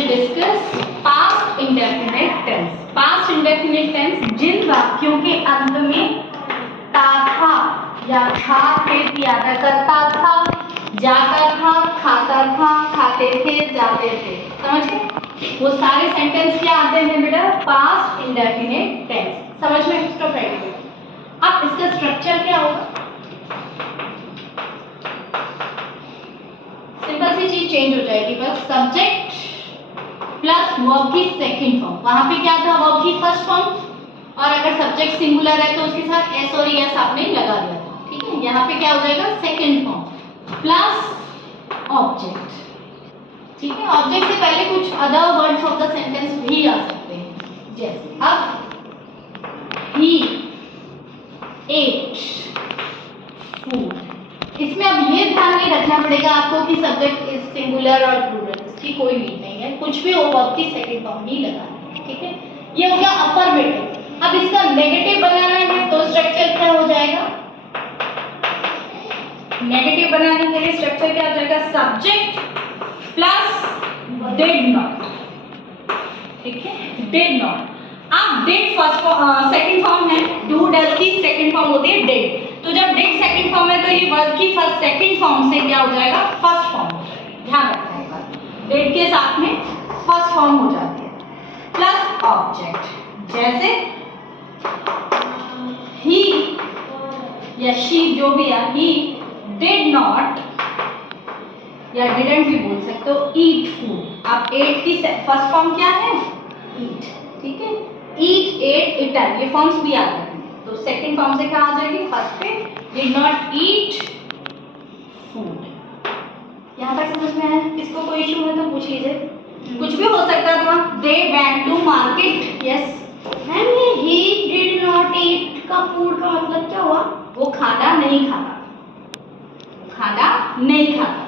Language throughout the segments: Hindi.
will discuss past indefinite tense. Past indefinite tense जिन वाक्यों के अंत में ता था या था थे याद करता था, जाता था, खाता था, खाते थे, जाते थे, समझ गए? वो सारे सेंटेंस क्या आते हैं बेटा? Past indefinite tense. समझ में इसका पढ़िए। अब इसका स्ट्रक्चर क्या होगा? सिंपल सी चीज चेंज हो जाएगी बस, सब्जेक्ट प्लस वर्ब की सेकंड फॉर्म। वहां पे क्या था? वर्ब की फर्स्ट फॉर्म, और अगर सब्जेक्ट सिंगुलर है तो उसके साथ एस और एस आपने लगा दिया था, ठीक है? यहाँ पे क्या हो जाएगा? सेकंड फॉर्म प्लस ऑब्जेक्ट, ठीक है? ऑब्जेक्ट से पहले कुछ other words of the sentence भी आ सकते हैं, जैसे अब ही एट फूड। इसमें अब ये ध्यान में रखना पड़ेगा आपको कि सब्जेक्ट इज सिंगुलर और प्लूरल, इसकी कोई नीड नहीं है, कुछ भी हो वर्ब की सेकंड फॉर्म ही लगाना है, ठीक है? ये हो गया अफर्मेटिव। अब इसका नेगेटिव बनाना है तो स्ट्रक्चर क्या हो जाएगा? नेगेटिव बनाने के लिए स्ट्रक्चर क्या हो जाएगा? सब्जेक्ट प्लस डिड नॉट, ठीक है? Did not. अब डिड फर्स्ट सेकंड फॉर्म है, डू डज की सेकंड फॉर्म होती है डिड। तो जब डिड सेकंड फॉर्म है तो ये वर्ब की फर्स्ट सेकंड फॉर्म से क्या हो जाएगा? फर्स्ट फॉर्म हो जाएगा। ध्यान रखना है बात, डिड के साथ में फर्स्ट फॉर्म हो जाती है प्लस ऑब्जेक्ट, जैसे ही या शी जो भी है, ही डिड नॉट या डिडंट भी बोल सकते हो, ईट फूड। अब एट की फर्स्ट फॉर्म क्या है? ईट, ठीक है? ईट, एट, इटन, ये फॉर्म्स भी आ जाते हैं, तो सेकंड फॉर्म से क्या आ जाएगी? फर्स्ट पे डिड नॉट ईट फूड। यहाँ तक समझ में आया? इसको कोई इशू है तो पूछ लीजिए, कुछ भी हो सकता था। They went to market, yes ma'am. ये ही डिड नॉट ईट का फूड का मतलब क्या हुआ? वो खाना नहीं खाता, खाना नहीं खाता,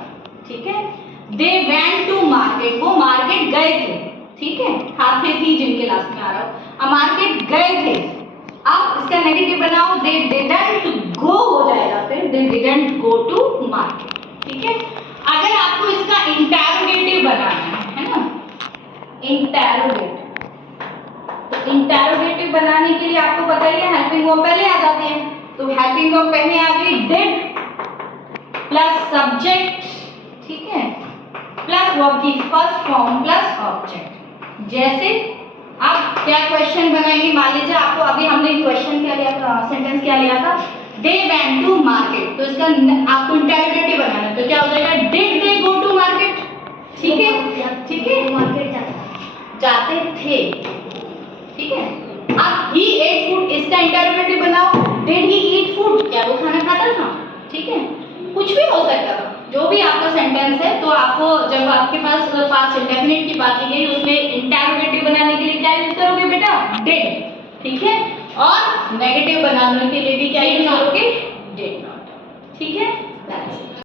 ठीक है? दे वेंट टू मार्केट, वो मार्केट गए थे, ठीक है? खाते थी जिनके लास्ट में आ रहा हो, अब मार्केट गए थे। अब इसका नेगेटिव बनाओ, दे डिडंट गो हो जाएगा, फिर they didn't go to market, ठीक है? अगर आपको इसका इंटरोगेटिव बनाना है ना, इंटरोगेटिव, तो इंटरोगेटिव बनाने के लिए आपको पता ही है हेल्पिंग वर्ब पहले आ जाती है, तो हेल्पिंग वर्ब पहले आ गई डिड प्लस सब्जेक्ट, ठीक है? प्लस वर्ब की फर्स्ट फॉर्म प्लस ऑब्जेक्ट। जैसे अब क्या क्वेश्चन बनाएंगे? मान लीजिए आपको अभी हमने क्वेश्चन क्या लिया था, सेंटेंस क्या लिया था? दे वेंट टू मार्केट, तो इसका आपको इंटरोगेटिव बनाना है, तो क्या हो जाएगा? Did they go to market, ठीक है? ठीक है, मार्केट जाते थे, ठीक है? अब ही एट फूड, इसका इंटरोगेटिव बनाओ, डिड ही ईट फूड, क्या वो खाना खाता था, ठीक है? कुछ भी हो सकता था, जो भी आपका सेंटेंस है। तो आपको जब आपके पास पास्ट इंडेफिनिट की बात की गई, उसमें इंटरोगेटिव बनाने के लिए क्या यूज करोगे बेटा? डिड, ठीक है? और नेगेटिव बनाने के लिए भी क्या यूज करोगे? डिड नॉट, ठीक है?